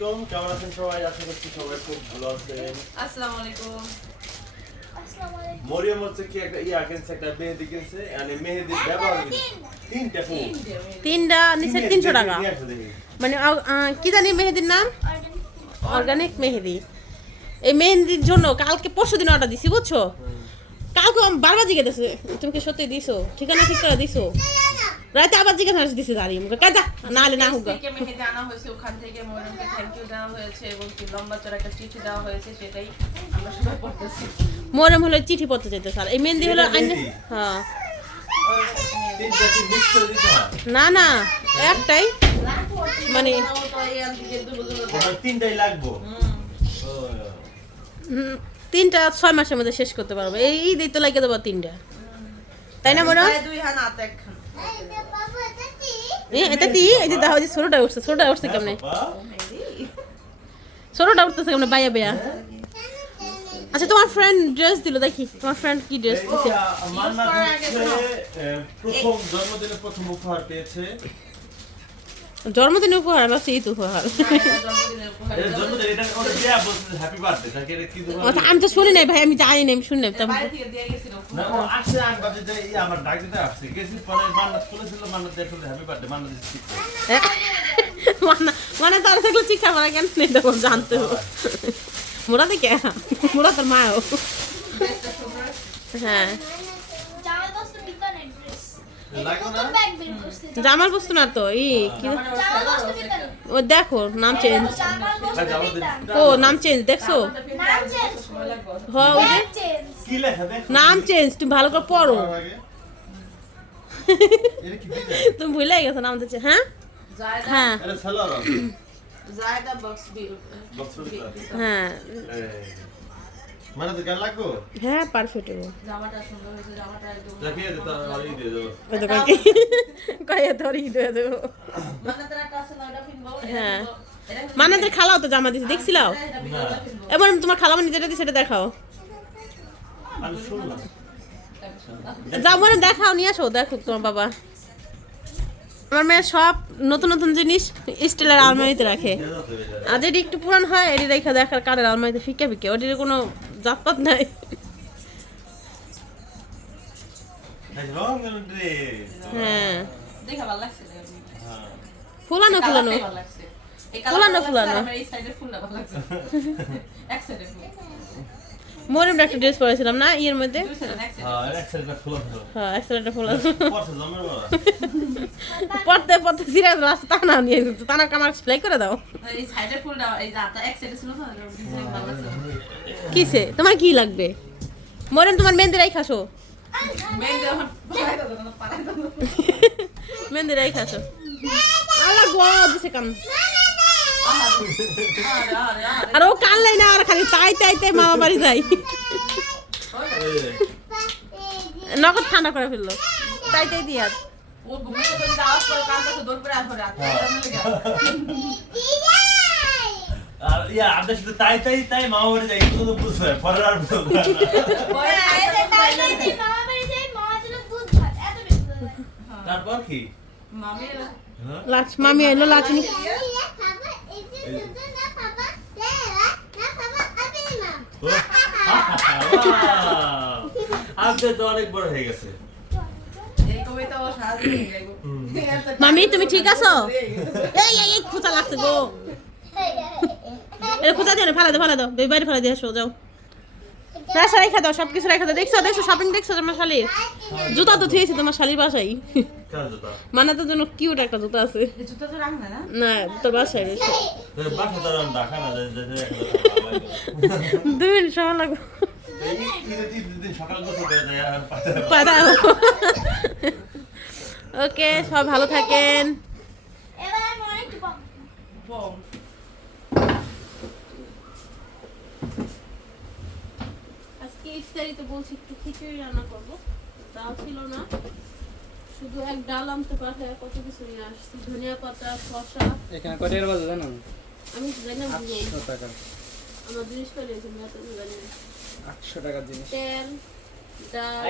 আলাইকুম কেমন আছেন সবাই? আশা করছি সবাই খুব ভালো আছেন। আসসালামু আলাইকুম মরিয়ম হচ্ছে কি একটা ইয়া কিনছে একটা মেহেদি কিনছে মানে মেহেদির ব্যবহার কিনছে। তিনটা। ফুল। তিনটা নিচে তিনশো টাকা। মানে কি জানি মেহেদির নাম? অর্গানিক মেহেদি। এই মেহেদির জন্য কালকে পরশু দিন অর্ডার দিছি বুঝছ? কালকে বারবার জিজ্ঞেস দিছো তুমি কি সত্যি দিছো? ঠিকানা ঠিক করে দিছো? রাতে আবার জিজ্ঞাসা দিছি দাঁড়িয়ে মুখে কাজা না হলে না হোক মেহেদি আনা হয়েছে ওখান থেকে ময়ূরকে থ্যাংক ইউ দেওয়া হয়েছে এবং কি লম্বা চড়া একটা চিঠি দেওয়া হয়েছে সেটাই আমরা সবাই পড়তেছি। মোরম হলো চিঠি পত্র যেতে স্যার। এই মেহেদি হলো হ্যাঁ। তিনটা কি মিক্স করে দিতে হয় না না একটাই। মানে তিনটাই লাগবো। তিনটা ছয় মাসের মধ্যে শেষ করতে পারব। এই ঈদে লাগে লাগিয়ে দেবো তিনটা। তাই না মোরম? দুই হান হাতে একখান এ, এটা দি এই যে দেখো যে ছোটটা উঠছে ছোটটা উঠছে কেমনে? ছোটটা উঠতেছে কেমনে বাইয়া বেয়া আচ্ছা তোমার ফ্রেন্ড ড্রেস দিল দেখি। তোমার ফ্রেন্ড কি ড্রেস দিছে? হচ্ছে, প্রথম জন্মদিনে প্রথম উপহার পেয়েছে। জন্মদিন উপহার ভাবছি ঈদ উপহার। আচ্ছা, আমি তো শুনি নাই ভাই আমি জানি না আমি শুনি নাই মানে তার থাকলে চিঠা মারা কেন দেখো জানতে মোরা দেখে মোরা তোর মাও। হ্যাঁ। জামাল বস্তু না তো ই কি? ও দেখো নাম চেঞ্জ ও নাম চেঞ্জ দেখছ? হ্যাঁ নাম চেঞ্জ তুমি ভালো করে পড়ো। তুমি ভুলে গেছো নাম দিচ্ছে হ্যাঁ? হ্যাঁ। হ্যাঁ। মানে তো লাগবো? হ্যাঁ পারফেক্ট জামাটা সুন্দর হয়েছে জামাটা একদম দেখি এটা তো আর ই দিয়ে দেবো। ওই তো কয়ে তোর হয়ে দেবো? মানে তারা একটা আছে না ওটা কিনবো হ্যাঁ। মানে তোর খালাও তো জামা দিছে দেখছিলাও? এবার তোমার খালা মানে যেটা দিছে সেটা দেখাও। আমি শুনলাম। যাও মানে দেখাও নিয়ে আসো দেখো তোমার বাবা। আমার মেয়ে সব নতুন নতুন জিনিস স্টিলের আলমারিতে রাখে। আর যেটি একটু পুরান হয় এটি রেখে দেখার কারের আলমারিতে ফিকে ফিকে ওটির কোনো জাতপাত নাই। হ্যাঁ। লাগছে ফুলানো ফুলানো। ভালো লাগছে। এই ফুলানো, ফুলানো। ফুল মরিমটা একটা ড্রেস পরেছিলাম না? ইয়ের মধ্যে? হ্যাঁ হ্যাঁ একটা ফুলানো পড়ছে পড়তে পড়তে সিরিয়াস লাস্ট টানা নিয়ে এসেছে। টানা কামার সেলাই করে দাও। ডিজাইন কিসে? তোমার কি লাগবে? মরিম তোমার মেহেন্দি রাই খাসো মেহেন্দি রাই খাসো আল্লাহ গো দিছে কাম। আরে ও কানলাই না আর খালি তাই তাই তাই মামা বাড়ি যাই নগদ ঠান্ডা করে ফেলল। তাই তাই দিয়া আর। শুধু তাই তাই তাই মামা বাড়ি যাই কিন্তু তো বুঝতে হয় আর হয় না। তারপর কি? মামি হ্যাঁ? মামি এলো লাচ মামি তুমি ঠিক আছো? এই এই এই লাগছে গো। এটা খুঁচা দিয়ে ফালা দো ফালা দো দুই বাইরে ফালা দিয়ে আসো যাও। রাসা রেখা দাও সব কিছু রেখা দাও। দেখছ দেখছ শপিং দেখছ তোমার শালির? জুতা তো থুয়েছি তোমার শালির জুতা? মানে তো জন্য কিউট একটা জুতা আছে। জুতো তো রাখ না? তোর বাসায় রয়েছে তোর বাসা তো আর ঢাকা না যে যে যে একটা ভালো লাগে। দুই মিনিট সময় লাগবে। ওকে সব ভালো থাকেন। আজকে ইফতারিতে বলছি একটু খিচুড়ি রান্না করব। ডাল ছিল না। শুধু এক ডাল আনতে পারলে কত কিছু নিয়ে আসছি। ধনিয়া পাতা শসা। এখানে কয় টাকার বাজার জানো? আমি জানি না বুঝি টাকা। আমার জিনিস করে আমি এত জানি না। আটশো টাকার জিনিস। তেল ডাল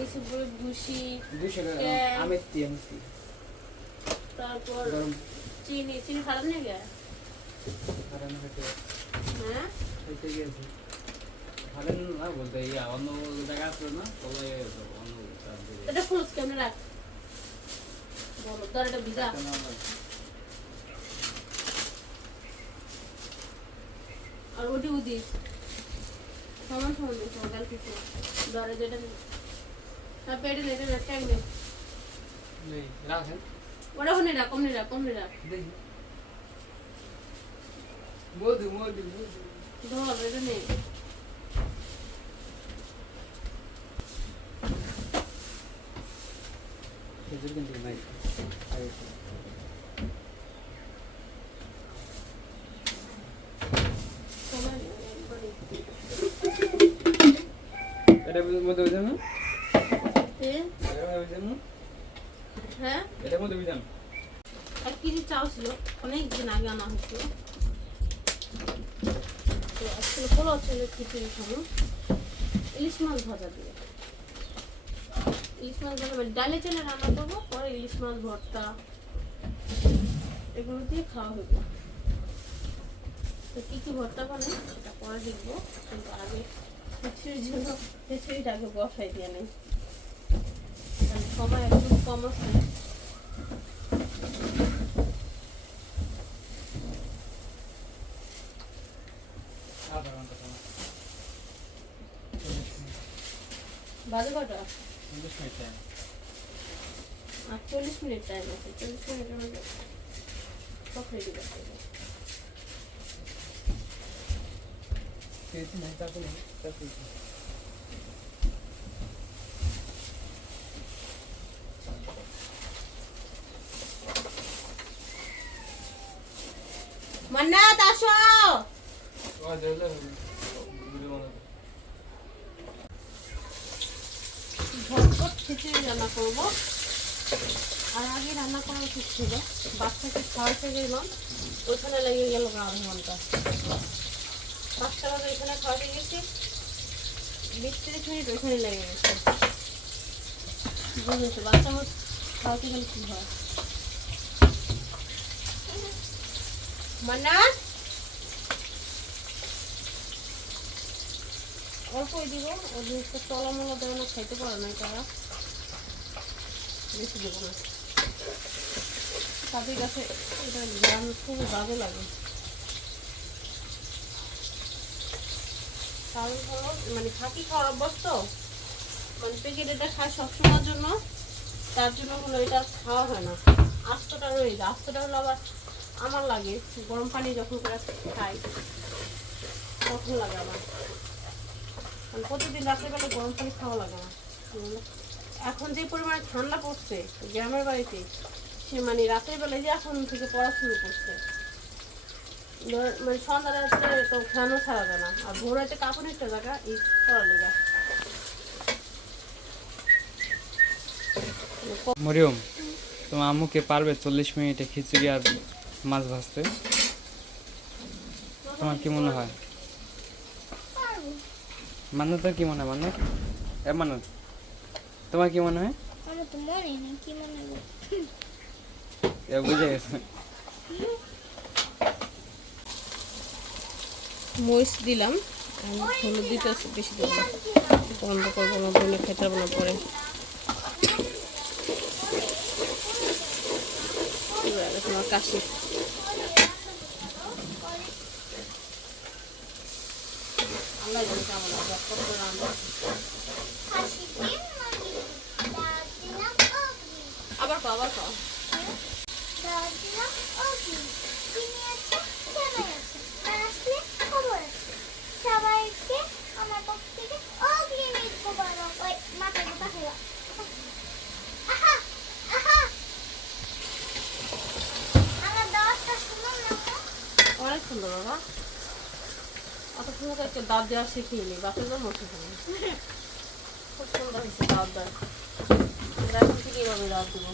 কিছু করে ভুসি দুশো টাকা তেল। আমের তারপর চিনি চিনি খারাপ হইতে হ্যাঁ হইতে না জায়গা আসলো না অন্য তার দিকে এটা ফুলস কেমনে রাখ? বলো তোর এটা ভিজা আর ওটি উদি। সমান ধরে যেটা আর পেটে নেটে একটা এক নেই রাখেন ওটা হনে রাখ, কমনে? রাখ কমনে রাখ মধু মধু মধু ধর, এটা নেই খেজুর কিন্তু নাই আগে ছিল। সময় নেই একবারে এটার মধ্যে বুঝান না হ্যাঁ? এটার মধ্যে বুঝান এক কেজি চাল ছিল? অনেক দিন আগে আনা হয়েছিল। তো আজকে পোলাও ছিল খিচুড়ি খাব। ইলিশ মাছ ভাজা দিয়ে। ইলিশ মাছ ভাজা মানে ডালে চালে রান্না করব পরে ইলিশ মাছ ভর্তা এগুলো দিয়ে খাওয়া হবে। তো কী কী ভর্তা বানাই সেটা পরে দেখব। কিন্তু আগে খিচুড়ির জন্য খিচুড়িটা আগে বসাই দিয়ে নেই সময় একদম কম আছে বাজে কটা চল্লিশ মিনিট টাইম আর চল্লিশ মিনিট টাইম আছে, চল্লিশ মিনিটের মধ্যে সব রেডি করতে হবে। মান্নাত আসো রান্না করব। আর আগে রান্না করা উচিত ছিল। বাচ্চাকে খাওয়াতে গেলাম। ওইখানে লেগে গেল আধা ঘণ্টা। অল্পই দিব ওই জিনিসটা চলামলা দেয় না খাইতে পারে না তারা। বেশি দেবো না। তাদের কাছে এটা গ্রাম খুবই বাজে লাগে। কারণ হলো মানে ফাঁকি খাওয়ার অভ্যাস তো। মানে প্যাকেট এটা খায় সবসময়ের জন্য। তার জন্য হলো এটা খাওয়া হয় না। আস্তটা রয়ে যায়। আস্তটা হলো আবার আমার লাগে। গরম পানি যখন করে খাই, তখন লাগে আমার। মানে প্রতিদিন রাত্রেবেলা গরম পানি খাওয়া লাগে না এখন যে পরিমাণে ঠান্ডা পড়ছে গ্রামের বাড়িতে, সে মানে রাতের বেলায় যে এখন থেকে পড়া শুরু করছে মানে সন্ধ্যা রাত্রে তো ফ্যানও ছাড়া যায় না। আর ভোরাতে কাপড় একটা জায়গা এই পড়া লেগা। মরিয়ম তোমার আম্মুকে পারবে চল্লিশ মিনিটে খিচুড়ি আর মাছ ভাজতে? তোমার কি মনে হয়? মান্নাতের কি মনে হয়? মান্নাত এ মান্নাত তোমার কি মনে হয়? বুঝে গেছে। মরিচ দিলাম আর হলুদ দিতে বেশি দেবো। বন্ধ করব না বলে খেতে পারব না পরে। কাশি। জানে কেমন হবে কত রান্না হাসি দিন মনি ডাক দিলাম অগ্নি আবার খাও আবার খাও ডাক দিলাম অগ্নি চিনি আছে সবাই আছে আর আসলে খবর আছে সবাইকে আমার পক্ষ থেকে অগ্রিমিত মোবারক ওই মাথা গোটা হলো আহা আহা আমার দশটা শুনুন না তো। অনেক সুন্দর বাবা সুন্দর করে একটু দাঁত দেওয়া শিখিয়ে নি বাচ্চা জন্য শিখিনি খুব সুন্দর হয়েছে দাঁত দেওয়া এখন থেকে এইভাবে দাঁত দেবো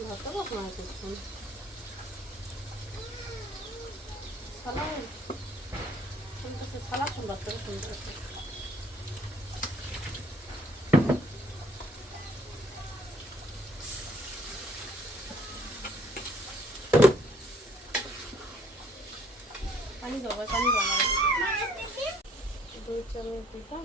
ভাতটা কখন আছে সালাম শুনতেছে সালাম শুন বাচ্চারা শুনতেছে পানি দাও ভাই পানি দাও আমার মানে থেকে চামচ দিতাম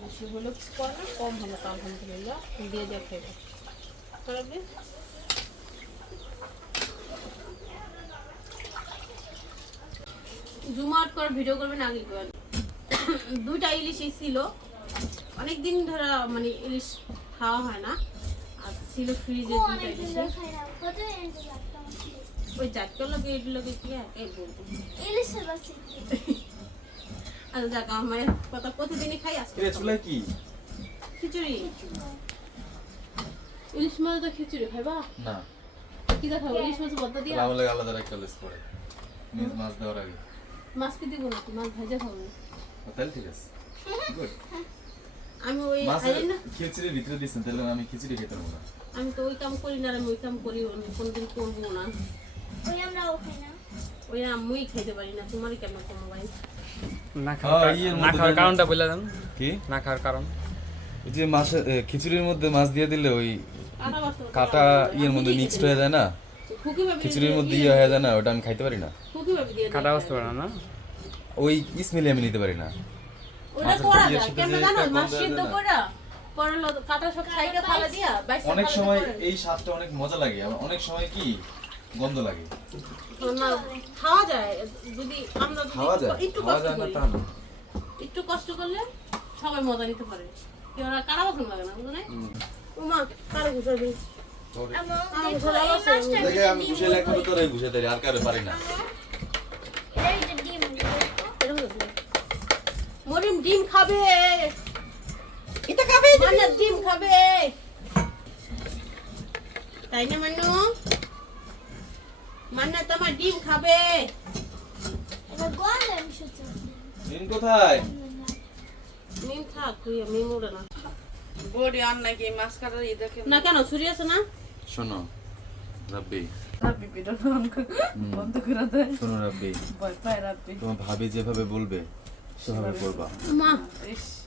বেশি হলে করে না কম হলো আলহামদুলিল্লাহ দিয়ে দিয়ে খেয়ে খারাপ জুম আউট করে ভিডিও করবেন আগে করেন। দুইটা ইলিশই ছিল। অনেক দিন ধরে মানে ইলিশ খাওয়া হয় না। আর ছিল ফ্রিজে দুইটা ইলিশ সুন্দর খাইলাম কত এনজয় করতাম ওই চারটে লোকে এটি লোকে কি একাই বলব ইলিশের বাসি যাক আমার কথা প্রতিদিনই খাই আজকে কিরে কি? খিচুড়ি। ইলিশ মাছ তো খিচুড়ি খাইবা? না। কি ইলিশ মাছ বদ্ধ দিয়া? তাহলে আলাদা একটা লিস্ট করে মিজ মাছ দেওয়ার আগে। মাছ কি দিব না মাছ ভাজা খাব। তাহলে ঠিক আছে। গুড আমি ওই মাছের খাই না। খিচুড়ির ভিতরে দিচ্ছেন তাহলে আমি খিচুড়ি খেতে পারব না। আমি তো ওই কাম করি না আর আমি ওই কাম করি না, কোনোদিন করব না। ওই আমরাও খাই না। ওই আমিই খাইতে পারি না। তোমারই কেন কোনো ভাই? না খাওয়ার খাওয়ার না খাওয়ার কারণটা বলে দেন। কি? না খাওয়ার কারণ। ওই যে মাছের খিচুড়ির মধ্যে মাছ দিয়ে দিলে ওই কাটা ইয়ের মধ্যে মিক্সড হয়ে যায় না? খিচুড়ির মধ্যে ইয়ে হয়ে যায় না ওটা আমি খাইতে পারি না। কাটা বুঝতে পারে না? ওই স্মেলে আমি নিতে পারি না। অনেক সময় এই স্বাদটা অনেক মজা লাগে অনেক সময় কি গন্ধ লাগে। খাওয়া যায় যদি আমরা খাওয়া যায় একটু কষ্ট করি। একটু কষ্ট করলে সবাই মজা নিতে পারে। কেউ ওরা কারা বাসন লাগে না বুঝলে? উমা কারও গুছাবি আমার আমার দেখো ভালো এই আছে। মাছটা দেখে আমি ঘুষে লেখা তোরাই ঘুষে দেয় আর কারও পারি না। এই যে ডিম দেখো। মরিম ডিম খাবে। এটা খাবে ডিম। খাবে। তাই না মানু মানে তোমার ডিম খাবে। এবার আমি কোথায়? মিম থাক তুই মিম উড়ে না। বডি আর নাকি মাছ কাটার ই দেখে না কেন ছুরি আছে না? শোনো রাব্বি। রাব্বি পিঠা বন্ধ করে দেয় শোনো রাব্বি। ভয় পায় রাব্বি। তোমার ভাবি যেভাবে বলবে সেভাবে করবা মা।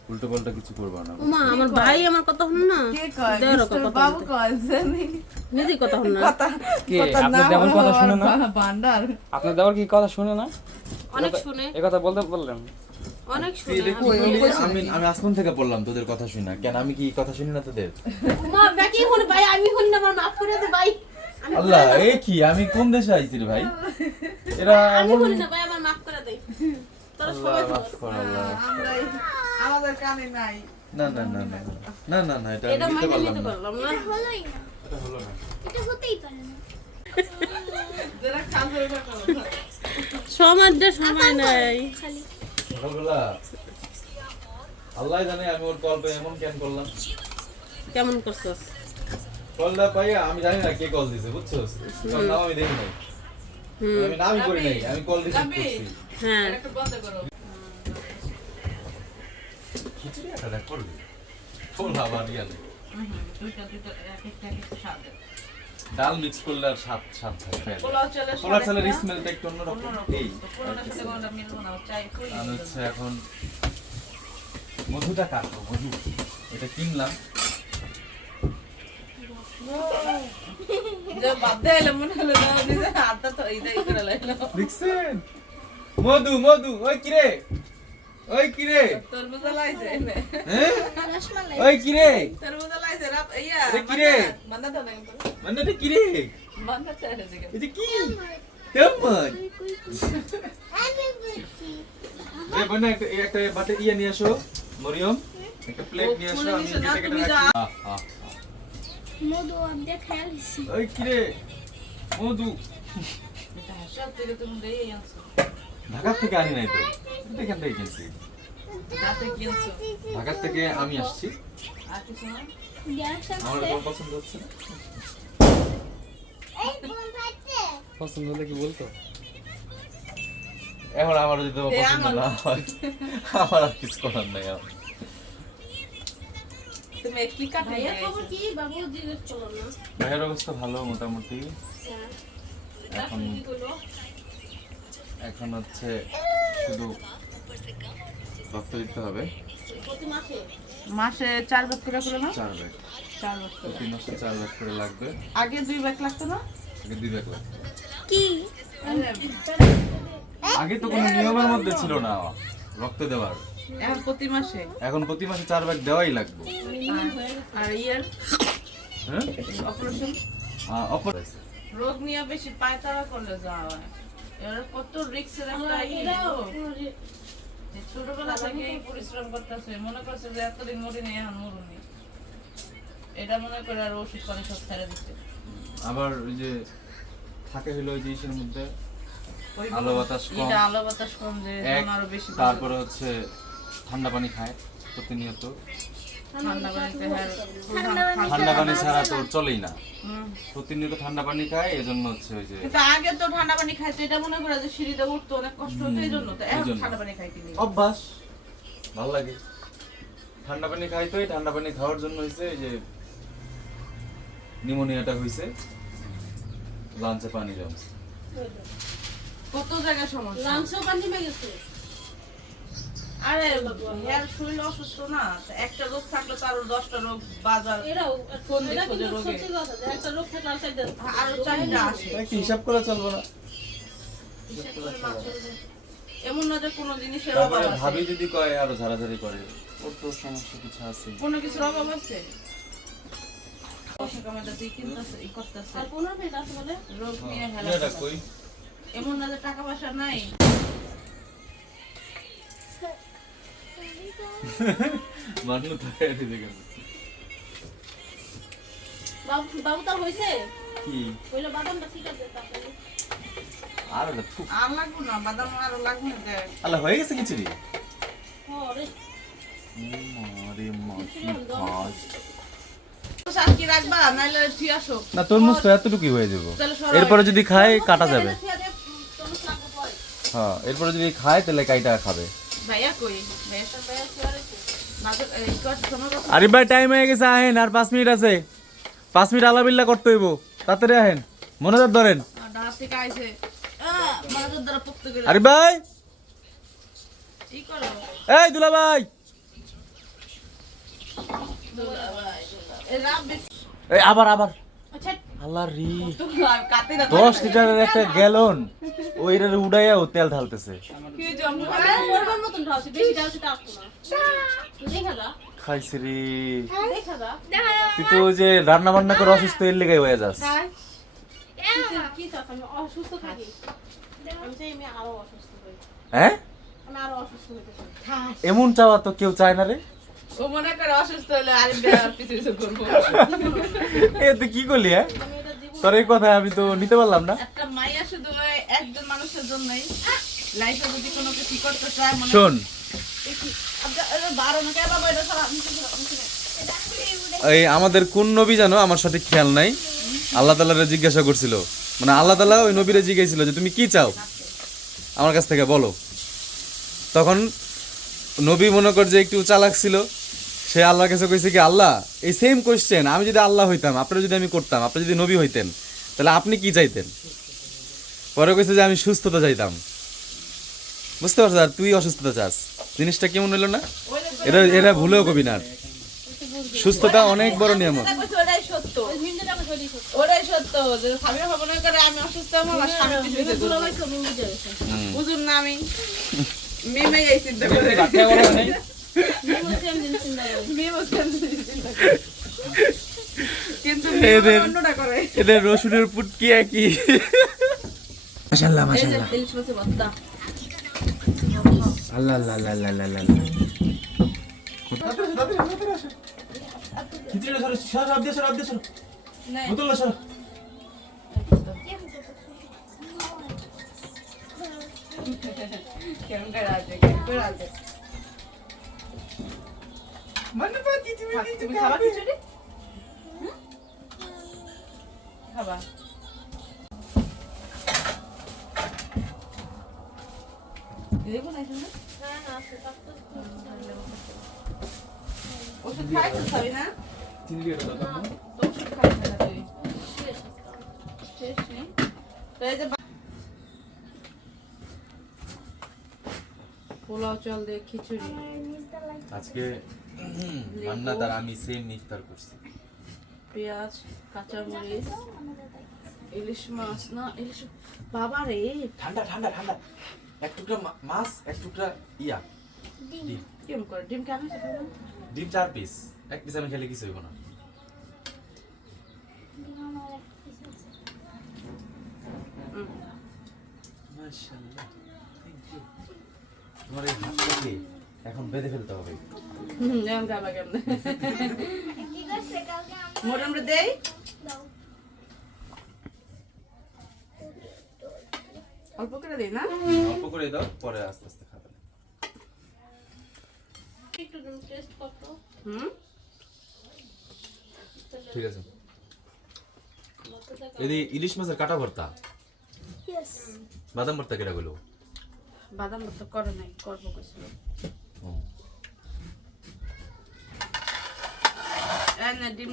উল্টো পাল্টা কিছু করবা না। আমার ভাই আমার কথা শুন না? কে কয়? বাবু। কয় জানি কথা শুন না। কথা কে? কথা আপনার দেওয়ার কথা শুনে না? ভান্ডার আপনার দেওয়ার কি কথা শুনে না? অনেক শুনে। এ কথা বলতে বললেন। অনেক শুনে? আমি আমি আসমান থেকে বললাম তোদের কথা শুনি? না কেন আমি কি কথা শুনি না তোদের? মা ব্যাকি শুন ভাই আমি শুন না আমার মাফ করে দে ভাই। আল্লাহ এ কি? আমি কোন দেশে আইছি রে ভাই? এরা আমি এমন না ভাই আমার মাফ করে দে। তোরা আল্লাহ সবাই মাফ কর আল্লাহ। আমরা আমাদের কানে নাই। না না না না না না না এটা এটা নিতে পারলাম না। পারলাম হলোই না। এটা হলো না। এটা হতেই পারে না। যারা খান ধরে রাখো সমাজে সময় নাই। সকালবেলা আল্লাহ জানে আমি ওর কল পেয়ে এমন কেন করলাম। কেমন করছস? কলটা পাইয়া আমি জানি না কে কল দিছে বুঝছ নাম আমি দেখি নাই। আমি নামই করি নাই আমি কল রিসিভ। করছি। হ্যাঁ। একটু বন্ধ করো। খিচুড়ি একটা দেখ ডাল মিক্স করলে আর স্বাদ স্বাদ থাকে পোলাও চালের স্মেলটা একটু অন্যরকম। এই হচ্ছে এখন মধুটা কাটবো মধু। এটা কিনলাম। করে মধু মধু ওই কিরে ওই কিরে তরমুজা লাইছে হ্যাঁ ওই কিরে তরমুজা লাইছে, রাপ- ইয়া, কিরে মান্না চাইলে জিজ্ঞেস। এটা কি কেমন আমি বলছি এ বনা একটা বাটে ইয়ে নিয়ে আসো মরিয়ম একটা প্লেট নিয়ে আসো আমি কেটে কেটে মধু খেয়াল। ওই কিরে মধু থেকে তুমি ঢাকা থেকে আনি নাই তো। এখান থেকে কিনছি ঢাকা থেকে আমি আসছি। আমার আছে। পছন্দ হচ্ছে পছন্দ হলে কি বলতো? এখন আমার যদি পছন্দ না হয় আমার আর কিছু করার নাই আমার। তুমি কি কাটে ভাইয়া খবর কি? বাবু জিজ্ঞেস করল না। ভাইয়ের অবস্থা ভালো মোটামুটি। হ্যাঁ। এখন এখন হচ্ছে শুধু রক্ত দিতে হবে। মাসে? মাসে চার ব্যাগ করে করে না? চার ব্যাগ চার ব্যাগ প্রতি মাসে চার ব্যাগ করে লাগবে। আগে দুই ব্যাগ লাগতো না? আগে দুই ব্যাগ লাগবে। কি? আগে তো কোনো নিয়মের মধ্যে ছিল না। রক্ত দেওয়ার। এখন প্রতি মাসে? এখন প্রতি মাসে চার ব্যাগ দেওয়াই লাগবে। আর- ইয়ের? হ্যাঁ? অপারেশন আহ, অপর রোগ নিয়ে বেশি পায়তারা করলে যাওয়া হয়। এর কত রিক্সের একটা ই রোগ। ছোটবেলা থেকে পরিশ্রম করতেছে মনে করছে যে এতদিন মরিনি এখন মরুনি। এটা মনে করে আর ওষুধ পানি সব ছেড়ে দিচ্ছে। আবার ওই যে থাকে হলো ওই যে ইসের মধ্যে ওই আলো বাতাস কম। এটা আলো বাতাস কম যে আরও বেশি তারপরে হচ্ছে ঠান্ডা পানি খায় প্রতিনিয়ত। ঠান্ডা পানিতে হ্যাঁ পানি ছাড়া তো চলেই না। প্রতিনিয়ত ঠান্ডা পানি খায় এজন্য হচ্ছে ওই যে আগে তো ঠান্ডা পানি খাইতো এটা মনে করে যে সিঁড়িতে উঠতো অনেক কষ্ট হতো এই জন্য তো এখন ঠান্ডা পানি খাইতে নেই। অভ্যাস ভালো লাগে। ঠান্ডা পানি খাই তো ঠান্ডা পানি খাওয়ার জন্য হয়েছে এই যে নিউমোনিয়াটা হয়েছে লাঞ্চে পানি জমছে। কত জায়গায় সমস্যা? লাঞ্চও পানি মেয়ে গেছে। আরে ইয়ার শরীর অসুস্থ না একটা রোগ থাকলে তো আরও দশটা রোগ বাজার কোন দিক রোগে? একটা থাকলে আরও চাহিদা আসে। হিসাব করে চলবো না? এমন না যে কোনো জিনিসের অভাব ভাবি যদি কয় আরও ঝাড়াঝাড়ি করে ওর তো সমস্যা কিছু আছে। কোনো কিছুর অভাব আছে? আছে। কই? এমন না যে টাকা পয়সা নাই। মানুষ থাকে এটি দেখে বাবু বাবু তার হয়েছে? কি? হইল বাদামটা ঠিক আছে তারপরে। আর এটা থুক। আর লাগবো না বাদাম আরও লাগবে না যে। আল্লাহ হয়ে গেছে খিচুড়ি? হরে। আরে মা কি ভাজ। আর কি রাখবা নাইলে ঠিক আসো। না তরমুজ তো এতটুকুই হয়ে যাব। এরপরে যদি খায় কাটা যাবে। হ্যাঁ এরপরে যদি খায় তাহলে কাইটা খাবে। আরে ভাই টাইম হয়ে গেছে আহেন আর পাঁচ মিনিট আছে। পাঁচ মিনিট আলাবিল্লা করতে হইব। তাড়াতাড়ি আহেন। মনোজার ধরেন। আরে ভাই! এই দুলা ভাই! এই আবার আবার। আল্লাহ রি। তোমার কাতে না দশ লিটারের একটা গ্যালন। ওইটারে উড়াইয়া ও তেল ঢালতেছে। খাইছে রে। তুই তো ওই যে রান্না বান্না করে অসুস্থ এর লেগে হয়ে যাস। কি চাস আমি অসুস্থ থাকি আমি চাই আমি আরও অসুস্থ হই হ্যাঁ এমন চাওয়া তো কেউ চায় না রে। ও মনে করে অসুস্থ হলে আরে বেয়ার পিছু পিছু করব। এ তুই কি করলি হ্যাঁ? তোর এই কথা আমি তো নিতে পারলাম না। একটা মাইয়া শুধু একজন মানুষের জন্যই। লাইফে যদি কোনো কিছু করতে চায় মনে শোন। আমি এই আমাদের কোন নবী জানো? আমার সঠিক খেয়াল নাই। আল্লাহ তালারে জিজ্ঞাসা করছিল। মানে আল্লাহ তালা ওই নবীরে জিজ্ঞাসছিল যে তুমি কি চাও? আমার কাছ থেকে বলো। তখন নবী মনে কর যে একটু চালাক ছিল। সে আল্লাহর কাছে কইছে কি আল্লাহ এই সেম কোয়েশ্চেন আমি যদি আল্লাহ হইতাম আপনারা যদি আমি করতাম আপনি যদি নবী হইতেন তাহলে আপনি কি চাইতেন? পরে কইছে যে আমি সুস্থতা চাইতাম। বুঝতে পারছ আর তুই অসুস্থতা চাস। জিনিসটা কেমন হলো না? এটা এটা ভুলেও কবি না সুস্থতা অনেক বড় হিন্দিটা আমি এদের- রসুনের পুটকি একই? যে ইলিশ আল্লাহ আল্লাহ আল্লাহ আল্লাহ আল্লাহ খিচুড়ি সরো সরো সব দিয়ে সরো সব দিয়ে সরো। বোতল সরো। কেমন করে আছে কেমন করে আছে মানে পাতি তুমি তুমি খাবা খিচুড়ি? খাবা হ্যাঁ না আছে তারপর ওষুধ খাইছো সবাই না চিংড়ি এটা দাও ওষুধ খাইছো না তুই শেষ শেষ নেই। তো এই যে পোলাও চাল দিয়ে খিচুড়ি। আজকে মান্নাত আর আমি সেম ইফতার করছি। পেঁয়াজ কাঁচামরিচ ইলিশ মাছ না ইলিশ বাবা রে। ঠান্ডা ঠান্ডা ঠান্ডা। এক টুকরা মাছ এক টুকরা ইয়া। ডিম। কেমন করে ডিম কেমন ডিম চার পিস এক পিস আমি খেলে কিছু হইব না। মাশাআল্লাহ থ্যাংক ইউ তোমার এই হাতটাকে এখন বেঁধে ফেলতে হবে। হুম। যেমন খাবা কেমনে কি করছে কালকে দেই অল্প করে দেই না অল্প করে দাও পরে আস্তে আস্তে খাবে একটু টেস্ট করতো হুম ঠিক আছে এদি ইলিশ মাছের কাটা ভর্তা বাদাম ভর্তা কেটা গেলো বাদাম তো করে নাই করব কইছিল না ডিম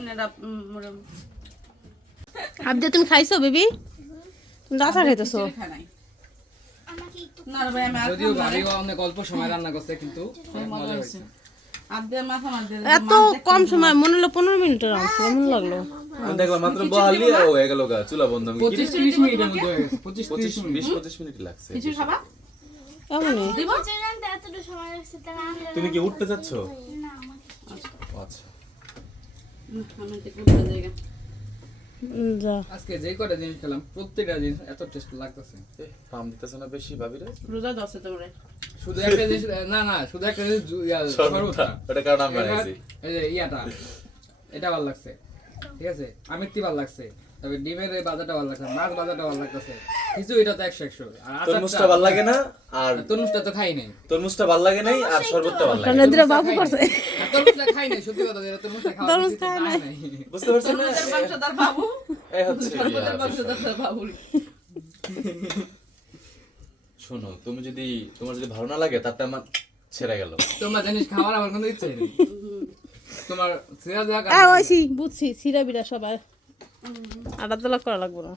আবদে তুমি খাইছো বেবি? তুমি দাসা খাইতেছো? যদিও অনেক অল্প সময় রান্না করছে কিন্তু মজা হয়েছে। এত কম সময় মনে হলো পনেরো কেমন লাগল? দেখলাম মাত্র বহালি হয়ে গেল গা চুলা বন্ধ পঁচিশ তিরিশ মিনিটের মধ্যে হয়ে গেছে পঁচিশ পঁচিশ বিশ পঁচিশ মিনিট লাগছে। কিছু খাবা? তুমি কি উঠতে চাচ্ছ আচ্ছা হুম, আমি তো কুড়তে জায়গা উম, যা। আজকে যে কটা জিনিস খেলাম প্রত্যেকটা জিনিস এত টেস্ট লাগতেছে। পাম দিতেছে না বেশি ভাবিরে রোজা দশে তোমরা। শুধু একটা জিনিস না না শুধু একটা জিনিস জু- ইয়া, এটা কারণ আমি বানাইছি এই যে ইয়াটা এটা ভালো লাগছে। ঠিক আছে? আমিত্তি ভালো লাগছে। তবে ডিমের এই বাজারটা ভালো লাগছে মাছ বাজারটা ভালো লাগতেছে। কিছু এটা তো একশো একশো। আর তরমুজটা ভালো লাগে না আর তরমুজটা তো খাই নাই। তরমুজটা ভালো লাগে নাই আর শরবতটা ভালো লাগে বাবু করছে। তরমুজটা খাই নাই সত্যি কথা যেটা তরমুজটা খাওয়া তরমুজ খায় নাই। বুঝতে পারছেন না? বংশধর বাবু। এই হচ্ছে বংশধর বাবু শোনো তুমি যদি তোমার যদি ভালো না লাগে তাতে আমার ছেড়ে গেল। তোমার জিনিস খাওয়ার আমার কোনো ইচ্ছে নেই। তোমার সিরাজ হ্যাঁ ওইছি বুঝছি সিরা বিরা সবাই। আডা তোলা করা লাগবো না।